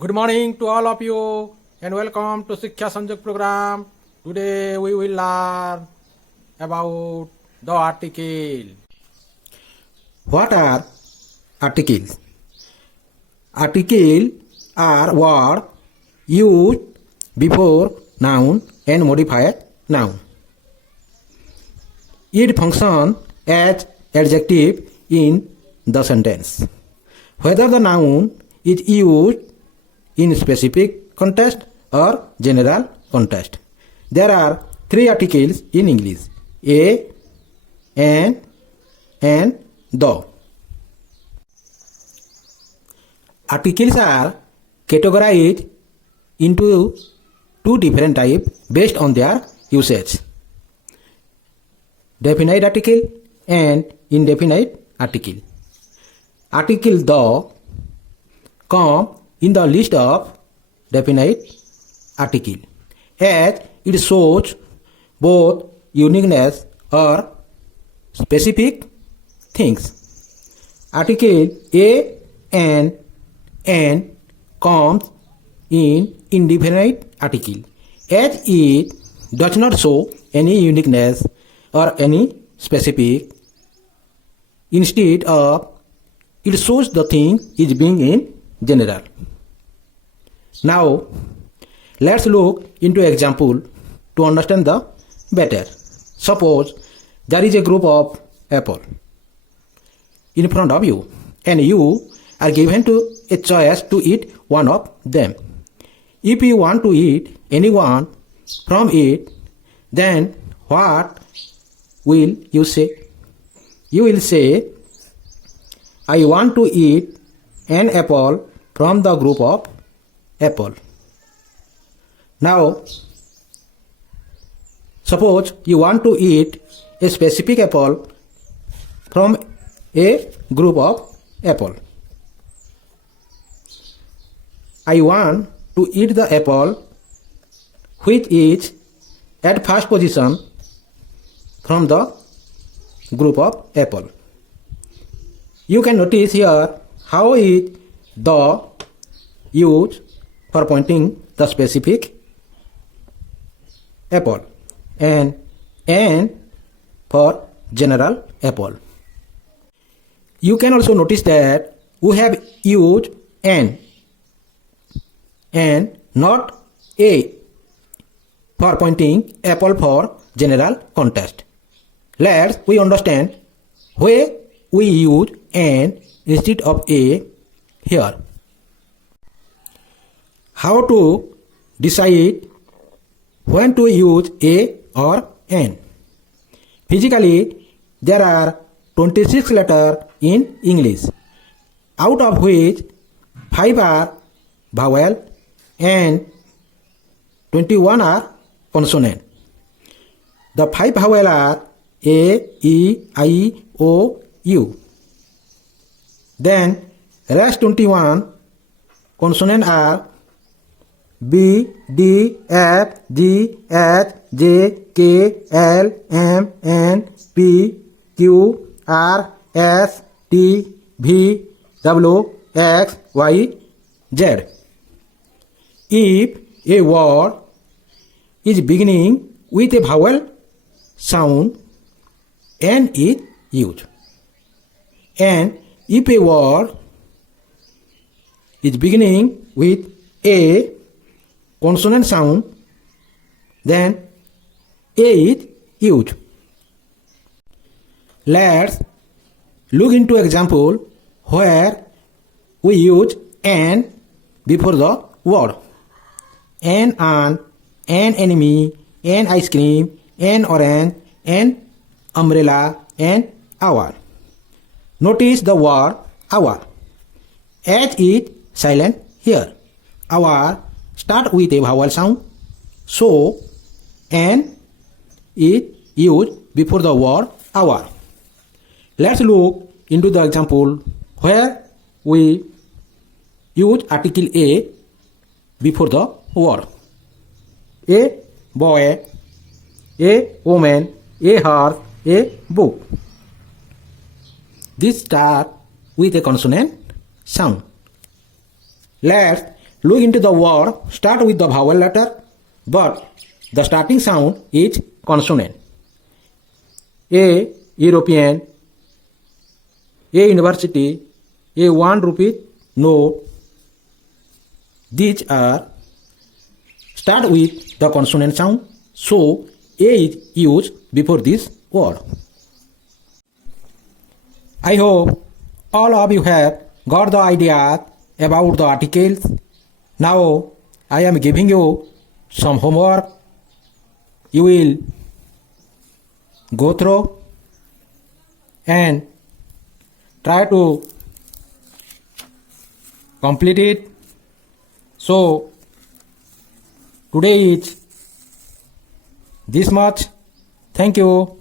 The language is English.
Good morning to all of you and welcome to Shiksha Sanjog program. Today we will learn about the article. What are articles? Articles are words used before noun and modified noun. It functions as adjective in the sentence. Whether the noun is used in specific context or general context. There are three articles in English: a, an, and the. Articles are categorized into two different types based on their usage: definite article and indefinite article. Article the come in the list of definite article as it shows both uniqueness or specific things. Article a and an comes in indefinite article as it does not show any uniqueness or any specific. Instead of it shows the thing is being in general. Now, let's look into example to understand the better. Suppose there is a group of apple in front of you and you are given to a choice to eat one of them. If you want to eat any one from it, then what will you say? You will say, I want to eat an apple from the group of apple. Now, suppose you want to eat a specific apple from a group of apple. I want to eat the apple which is at first position from the group of apple. You can notice here how is the used for pointing the specific apple and an for general apple. You can also notice that we have used an and not a for pointing apple for general context. Let's we understand where we use an instead of a here. How to decide when to use a or an? Physically, there are 26 letters in English, out of which 5 are vowel and 21 are consonant. The 5 vowels are A, E, I, O, U. Then rest 21 consonants are B, D, F, G, H, J, K, L, M, N, P, Q, R, S, T, V, W, X, Y, Z. If a word is beginning with a vowel sound, N is used. And if a word is beginning with a consonant sound, then A is used. Let's look into example where we use an before the word. An aunt, an enemy, an ice cream, an orange, an umbrella, and hour. Notice the word hour. H is silent here. Hour start with a vowel sound. So, an is used before the word hour. Let's look into the example where we use article A before the word. A boy, a woman, a horse, a book. This start with a consonant sound. Let's look into the word start with the vowel letter, but the starting sound is consonant. A European, a university, a 1 rupee note. These are start with the consonant sound, so A is used before this word. I hope all of you have got the idea about the articles. Now I am giving you some homework. You will go through and try to complete it. So today is this much. Thank you.